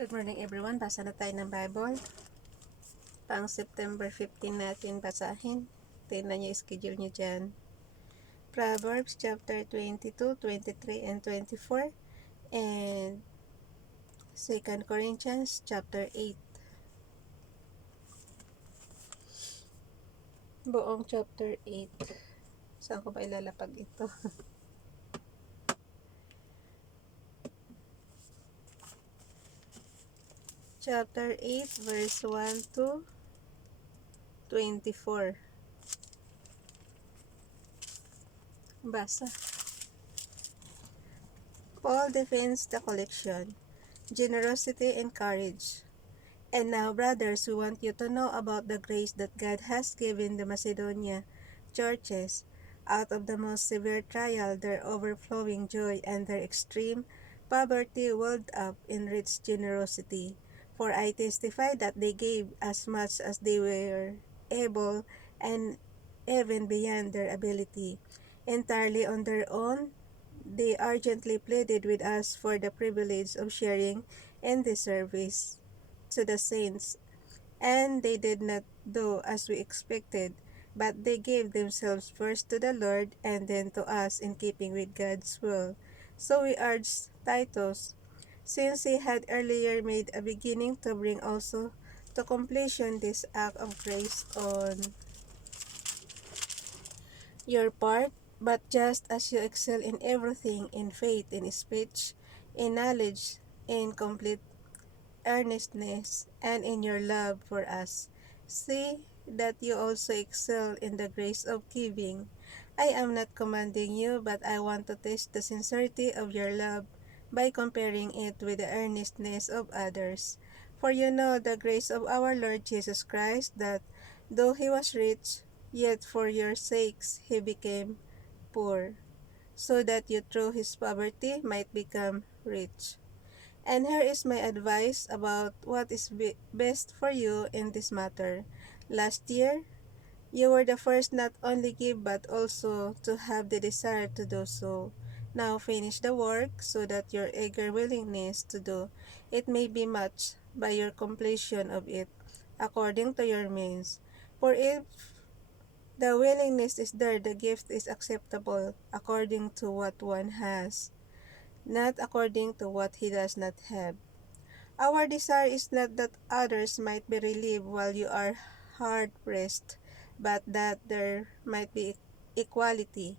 Good morning everyone. Basa na tayo ng Bible. Pang September 15 natin basahin. Tingnan nyo yung schedule nyo dyan. Proverbs chapter 22, 23, and 24. And 2Corinthians chapter 8. Buong chapter 8. Saan ko ba ilalapag ito? Chapter 8 verse 1 to 24. Basa. Paul defends the collection, generosity and courage. And now, brothers, we want you to know about the grace that God has given the Macedonia churches. Out of the most severe trial, their overflowing joy and their extreme poverty welled up in rich generosity. For I testify that they gave as much as they were able and even beyond their ability. Entirely on their own, they urgently pleaded with us for the privilege of sharing in this service to the saints, and they did not do as we expected, but they gave themselves first to the Lord and then to us in keeping with God's will. So we urged Titus, since he had earlier made a beginning, to bring also to completion this act of grace on your part. But just as you excel in everything, in faith, in speech, in knowledge, in complete earnestness, and in your love for us, see that you also excel in the grace of giving. I am not commanding you, but I want to test the sincerity of your love by comparing it with the earnestness of others. For you know the grace of our Lord Jesus Christ, that though he was rich, yet for your sakes he became poor, so that you through his poverty might become rich. And here is my advice about what is best for you in this matter. Last year, you were the first not only give but also to have the desire to do so. Now finish the work so that your eager willingness to do it may be matched by your completion of it, according to your means. For if the willingness is there, the gift is acceptable according to what one has, not according to what he does not have. Our desire is not that others might be relieved while you are hard pressed, but that there might be equality.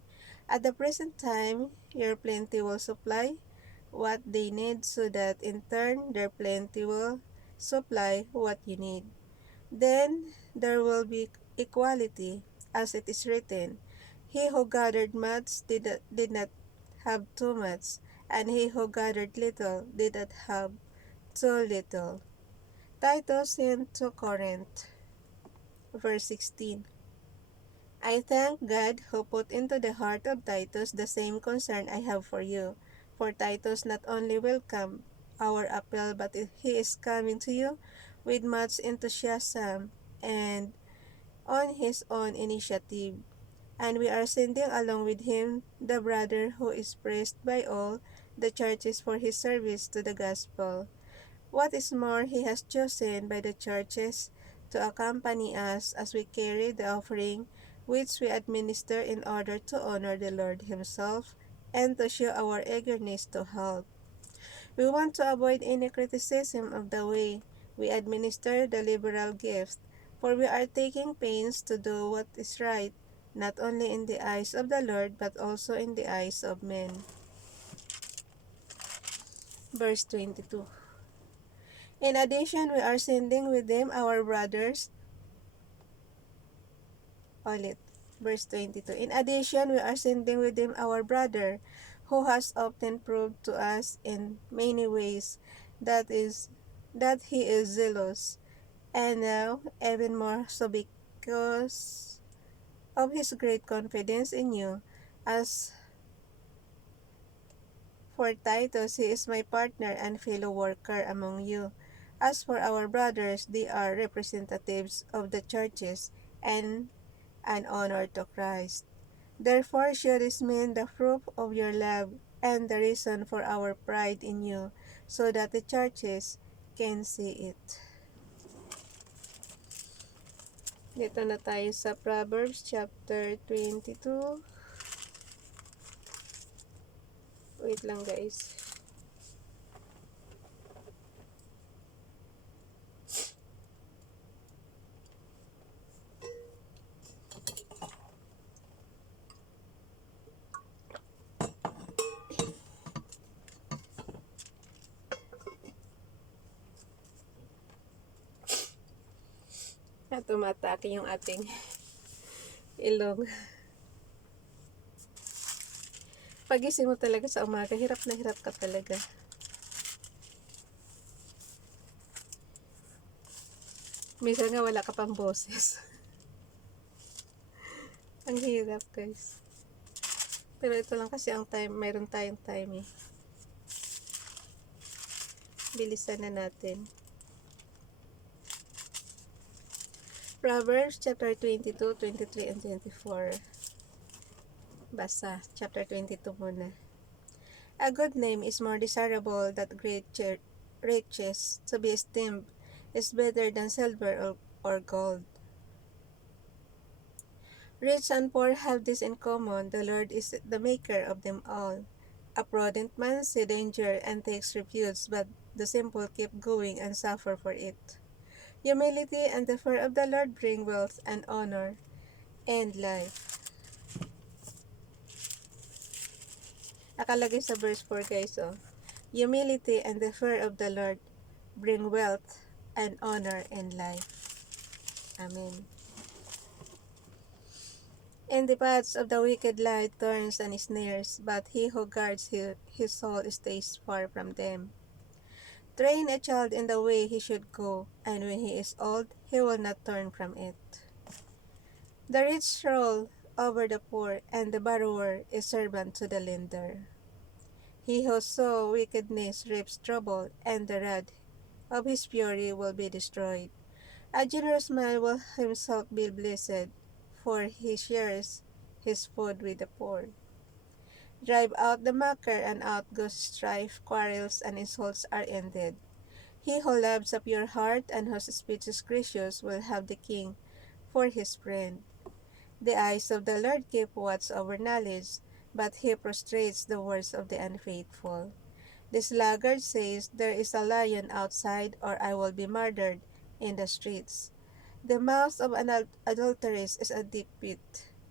At the present time, your plenty will supply what they need, so that in turn their plenty will supply what you need. Then there will be equality, as it is written, he who gathered much did not have too much, and he who gathered little did not have too little. Titus in 2 Corinth, verse 16. I thank God who put into the heart of Titus the same concern I have for you. For Titus not only welcomed our appeal, but he is coming to you with much enthusiasm and on his own initiative. And we are sending along with him the brother who is praised by all the churches for his service to the gospel. What is more, he has chosen by the churches to accompany us as we carry the offering which we administer in order to honor the Lord himself and to show our eagerness to help. We want to avoid any criticism of the way we administer the liberal gift, for we are taking pains to do what is right, not only in the eyes of the Lord, but also in the eyes of men. Verse 22. In addition, we are sending with them our brothers. Ulit. Verse 22. In addition, we are sending with them our brother, who has often proved to us in many ways that he is zealous, and now even more so because of his great confidence in you. As for Titus, he is my partner and fellow worker among you. As for our brothers, they are representatives of the churches and an honor to Christ. Therefore show this man the proof of your love and the reason for our pride in you, so that the churches can see it. Dito na tayo sa Proverbs chapter 22. Wait lang guys. At tumatake yung ating ilong. Pagising mo talaga sa umaga, hirap na hirap ka talaga. Minsan nga wala ka pang boses. Ang hirap guys. Pero ito lang kasi ang time, mayroon tayong time eh. Bilisan na natin. Proverbs chapter 22, 23, and 24. Basa, chapter 22 muna. A good name is more desirable than great riches. To be esteemed is better than silver or gold. Rich and poor have this in common: the Lord is the maker of them all. A prudent man sees danger and takes refuge, but the simple keep going and suffer for it. Humility and the fear of the Lord bring wealth and honor and life. Nakalagay sa verse 4 guys, oh. Humility and the fear of the Lord bring wealth and honor and life. Amen. In the paths of the wicked lie thorns and snares, but he who guards his soul stays far from them. Train a child in the way he should go, and when he is old, he will not turn from it. The rich rule over the poor, and the borrower is servant to the lender. He who sows wickedness reaps trouble, and the rod of his fury will be destroyed. A generous man will himself be blessed, for he shares his food with the poor. Drive out the mocker, and out goes strife, quarrels, and insults are ended. He who loves a pure heart and whose speech is gracious will have the king for his friend. The eyes of the Lord keep watch over knowledge, but he prostrates the words of the unfaithful. The sluggard says, "There is a lion outside, or I will be murdered in the streets." The mouth of an adulteress is a deep pit.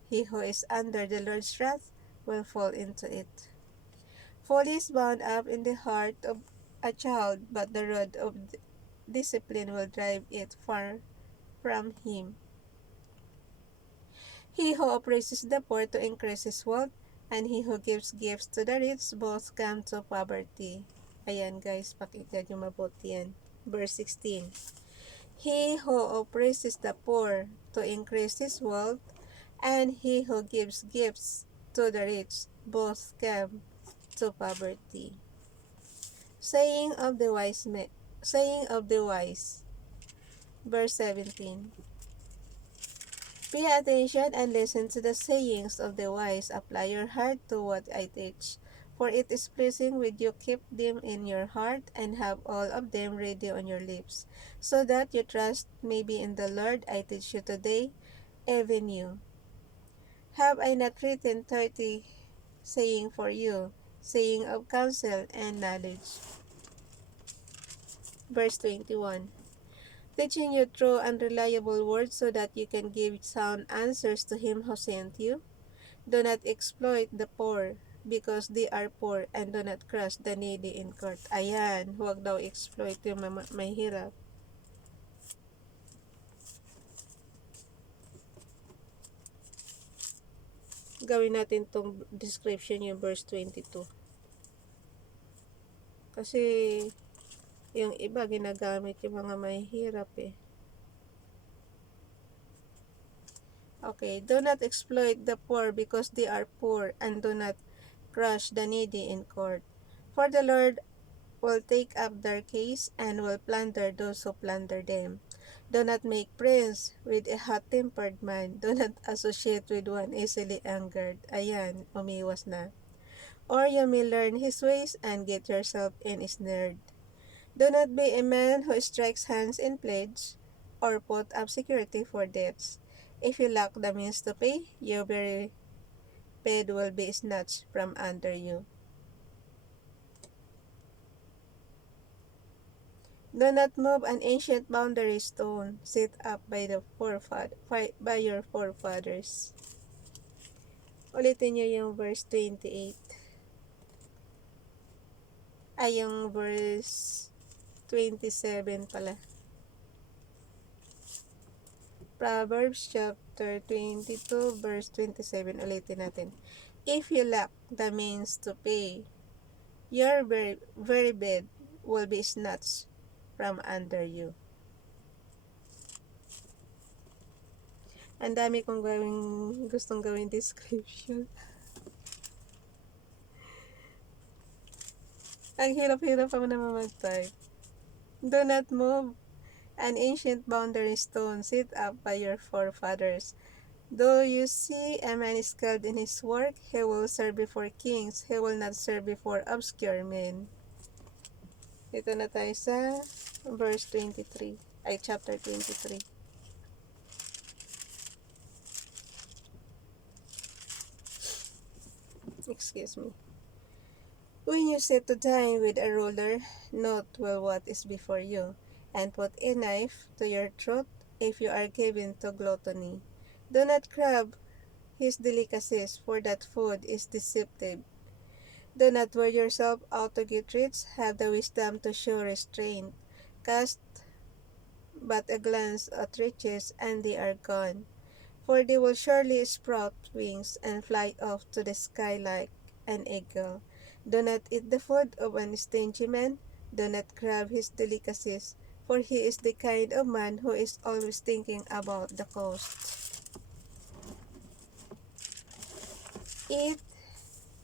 He who is under the Lord's wrath will fall into it. Folly is bound up in the heart of a child, but the rod of discipline will drive it far from him. He who oppresses the poor to increase his wealth, and he who gives gifts to the rich, both come to poverty. Ayan guys, pakinggan nyo mabuti yan. Verse 16. He who oppresses the poor to increase his wealth, and he who gives gifts to the rich, both come to poverty. Saying of the wise. Verse 17. Pay attention and listen to the sayings of the wise. Apply your heart to what I teach, for it is pleasing with you. Keep them in your heart and have all of them ready on your lips, so that your trust may be in the Lord I teach you today, even you. Have I not written 30 saying for you, saying of counsel and knowledge? Verse 21. Teaching you true and reliable words so that you can give sound answers to him who sent you. Do not exploit the poor because they are poor, and do not crush the needy in court. Ayan, huwag daw exploit yung may hirap. Gawin natin tong description yung verse 22. Kasi yung iba ginagamit yung mga may hirap eh. Okay, do not exploit the poor because they are poor, and do not crush the needy in court. For the Lord will take up their case and will plunder those who plunder them. Do not make friends with a hot-tempered man. Do not associate with one easily angered. Ayan, umiwas na. Or you may learn his ways and get yourself ensnared. Do not be a man who strikes hands in pledge or put up security for debts. If you lack the means to pay, your very bed will be snatched from under you. Do not move an ancient boundary stone set up by your forefathers. Ulitin niyo yung verse 28. Ay, yung verse 27 pala. Proverbs chapter 22 verse 27. Ulitin natin. If you lack the means to pay, your very bed will be snatched from under you. Ang dami kong gustong gawing description. Ang hirap-hirap pa naman mag-type. Do not move an ancient boundary stone set up by your forefathers. Though you see a man skilled in his work, he will serve before kings, he will not serve before obscure men. Dito na tayo sa verse 23, ay chapter 23. Excuse me. When you sit to dine with a ruler, note well what is before you, and put a knife to your throat if you are given to gluttony. Do not grab his delicacies, for that food is deceptive. Do not wear yourself out to get rich, have the wisdom to show restraint. Cast but a glance at riches, and they are gone. For they will surely sprout wings and fly off to the sky like an eagle. Do not eat the food of an stingy man. Do not grab his delicacies, for he is the kind of man who is always thinking about the cost. Eat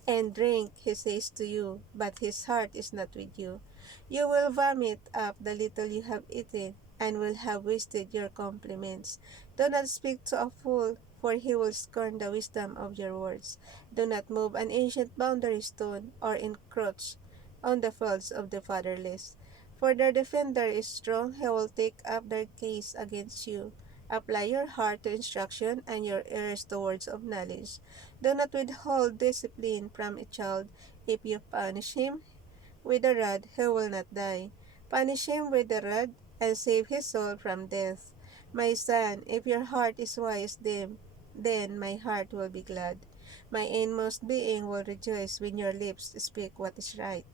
and drink, he says to you, but his heart is not with you. You will vomit up the little you have eaten, and will have wasted your compliments. Do not speak to a fool, for he will scorn the wisdom of your words. Do not move an ancient boundary stone, or encroach on the fields of the fatherless. For their defender is strong, he will take up their case against you. Apply your heart to instruction, and your ears to words of knowledge. Do not withhold discipline from a child. If you punish him with a rod, he will not die. Punish him with the rod, and save his soul from death. My son, if your heart is wise, then my heart will be glad. My inmost being will rejoice when your lips speak what is right.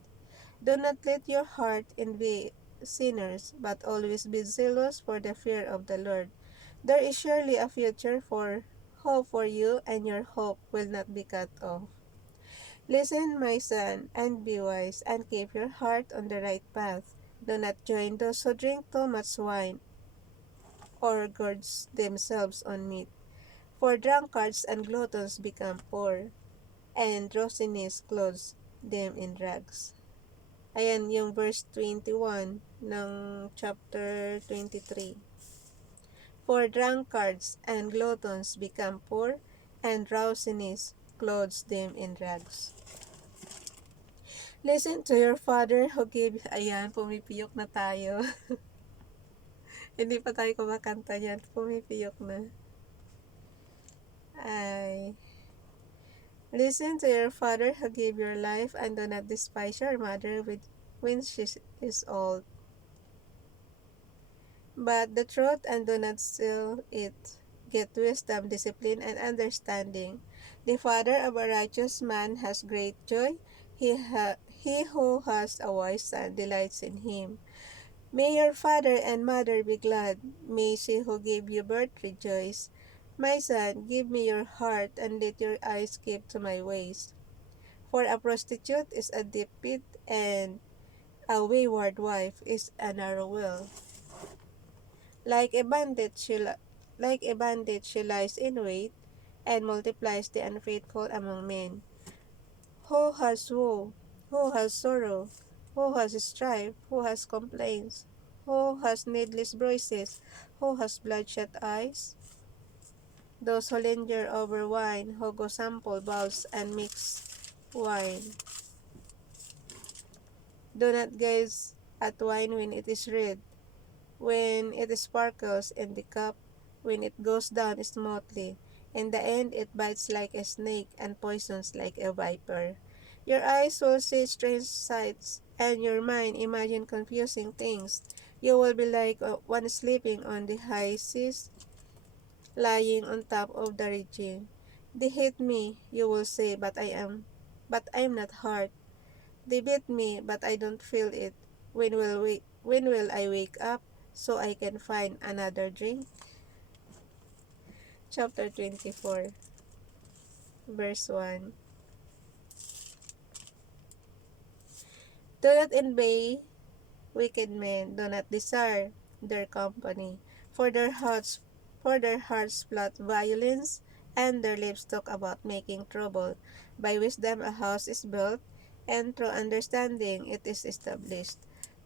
Do not let your heart envy sinners, but always be zealous for the fear of the Lord. There is surely a future for hope for you, and your hope will not be cut off. Listen, my son, and be wise, and keep your heart on the right path. Do not join those who drink too much wine, or gorge themselves on meat. For drunkards and gluttons become poor, and drowsiness clothes them in rags. Ayan yung verse 21 ng chapter 23. For drunkards and gluttons become poor, and drowsiness clothes them in rags. Listen to your father who gave... Ayan, pumipiyok na tayo. Hindi pa tayo kumakanta yan. Pumipiyok na. Ay. Listen to your father who gave your life, and do not despise your mother when she is old. But the truth, and do not steal it. Get wisdom, discipline, and understanding. The father of a righteous man has great joy. He who has a wise son delights in him. May your father and mother be glad. May she who gave you birth rejoice. My son, give me your heart, and let your eyes keep to my ways. For a prostitute is a deep pit, and a wayward wife is a narrow well. Like a bandit, she lies in wait, and multiplies the unfaithful among men. Who has woe? Who has sorrow? Who has strife? Who has complaints? Who has needless voices? Who has bloodshot eyes? Those who linger over wine, who go sample bowls and mix wine. Do not gaze at wine when it is red, when it sparkles in the cup, when it goes down smoothly. In the end, it bites like a snake and poisons like a viper. Your eyes will see strange sights, and your mind imagine confusing things. You will be like one sleeping on the high seas, lying on top of the raging. They hate me, you will say, but I'm not hurt. They beat me, but I don't feel it. When will I wake up so I can find another drink? Chapter 24, verse 1. Do not envy wicked men, do not desire their company, for their hearts plot violence, and their lips talk about making trouble. By wisdom a house is built, and through understanding it is established.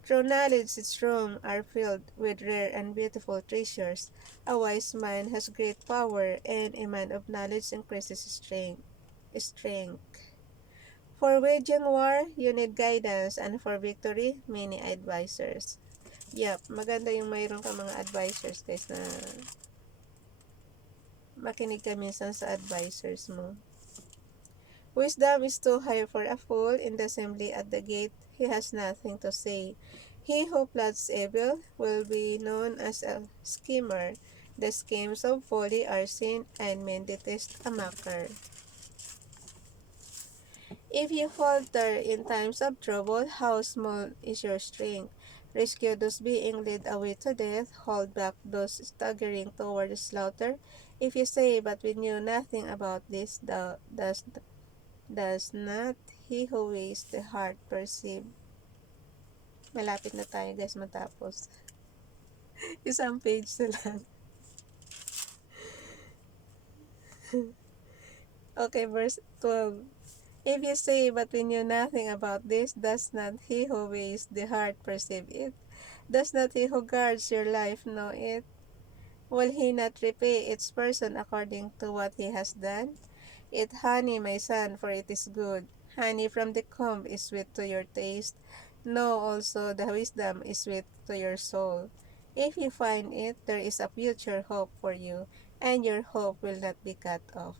Through knowledge its rooms are filled with rare and beautiful treasures. A wise man has great power, and a man of knowledge increases strength. For waging war, you need guidance, and for victory, many advisors. Yep, maganda yung mayroon ka mga advisors guys na makinig ka minsan sa advisors mo. Wisdom is too high for a fool. In the assembly at the gate, he has nothing to say. He who plots evil will be known as a schemer. The schemes of folly are seen, and men detest a mocker. If you falter in times of trouble, how small is your strength? Rescue those being led away to death, hold back those staggering toward slaughter. If you say, but we knew nothing about this, does not he who weighs the heart perceive? Malapit na tayo guys matapos. Isang page na lang. Okay, verse 12. If you say, but we knew nothing about this, does not he who weighs the heart perceive it? Does not he who guards your life know it? Will he not repay each person according to what he has done? Eat honey, my son, for it is good. Honey from the comb is sweet to your taste. Know also the wisdom is sweet to your soul. If you find it, there is a future hope for you, and your hope will not be cut off.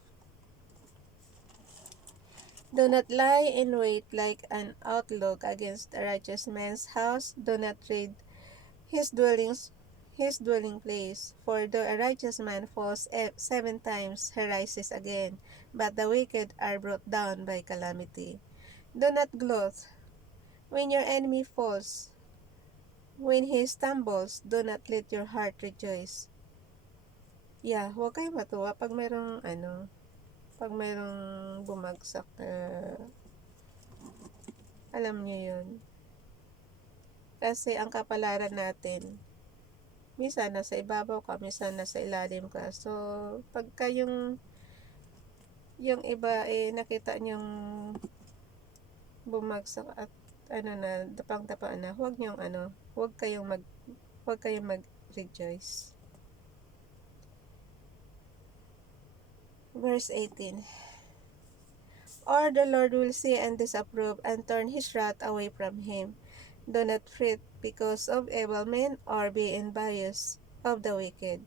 Do not lie in wait like an outlook against a righteous man's house. Do not raid his dwelling place. For though a righteous man falls 7 times, he rises again, but the wicked are brought down by calamity. Do not gloat when your enemy falls. When he stumbles, do not let your heart rejoice. Yeah, huwag kayong matuwa pag mayroong bumagsak na alam nyo yun. Kasi ang kapalaran natin, minsan nasa ibabaw ka, minsan nasa ilalim ka. So, pagka yung iba nakita nyong bumagsak at dapang-dapa na, huwag kayong mag-rejoice. Verse 18. Or the Lord will see and disapprove and turn his wrath away from him. Do not fret because of evil men, or be envious of the wicked.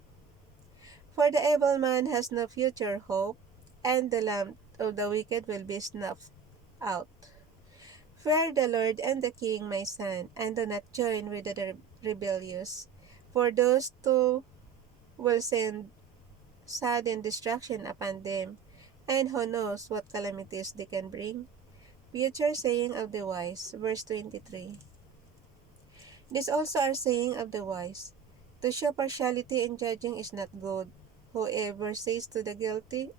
For the evil man has no future hope, and the lamp of the wicked will be snuffed out. Fear the Lord and the King, my son, and do not join with the rebellious. For those two will send sudden destruction upon them, and who knows what calamities they can bring? Future saying of the wise, verse 23. This also are saying of the wise. To show partiality in judging is not good. Whoever says to the guilty,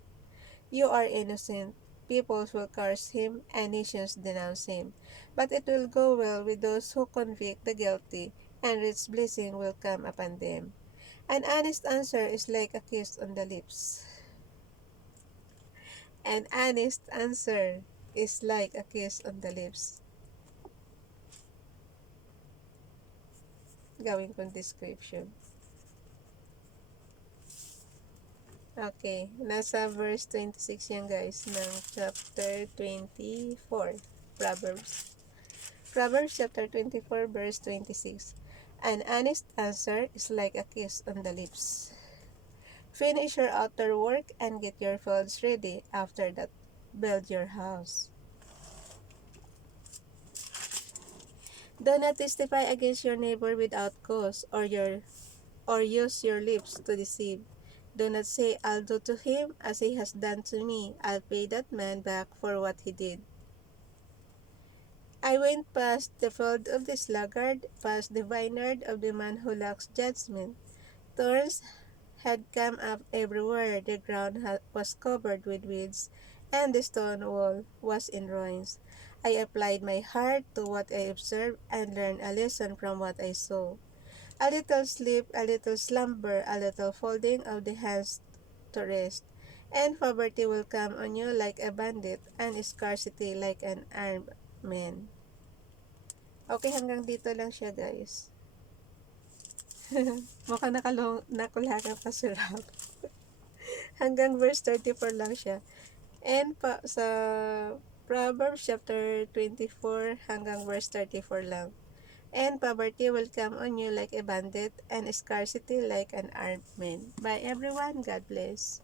you are innocent, peoples will curse him, and nations denounce him. But it will go well with those who convict the guilty, and its blessing will come upon them. An honest answer is like a kiss on the lips. An honest answer is like a kiss on the lips. Gawin kong description. Okay, nasa verse 26 yan guys ng chapter 24, Proverbs. Proverbs chapter 24, verse 26. An honest answer is like a kiss on the lips. Finish your outer work and get your fields ready. After that, build your house. Do not testify against your neighbor without cause, or use your lips to deceive. Do not say, I'll do to him as he has done to me. I'll pay that man back for what he did. I went past the field of the sluggard, past the vineyard of the man who lacks judgment. Thorns had come up everywhere, the ground was covered with weeds, and the stone wall was in ruins. I applied my heart to what I observed and learned a lesson from what I saw. A little sleep, a little slumber, a little folding of the hands to rest, and poverty will come on you like a bandit, and scarcity like an armed man. Okay, hanggang dito lang siya, guys. Mukhang nakulagan pa si Rob. Hanggang verse 34 lang siya. And sa Proverbs chapter 24 hanggang verse 34 lang. And poverty will come on you like a bandit, and scarcity like an armed man. Bye everyone. God bless.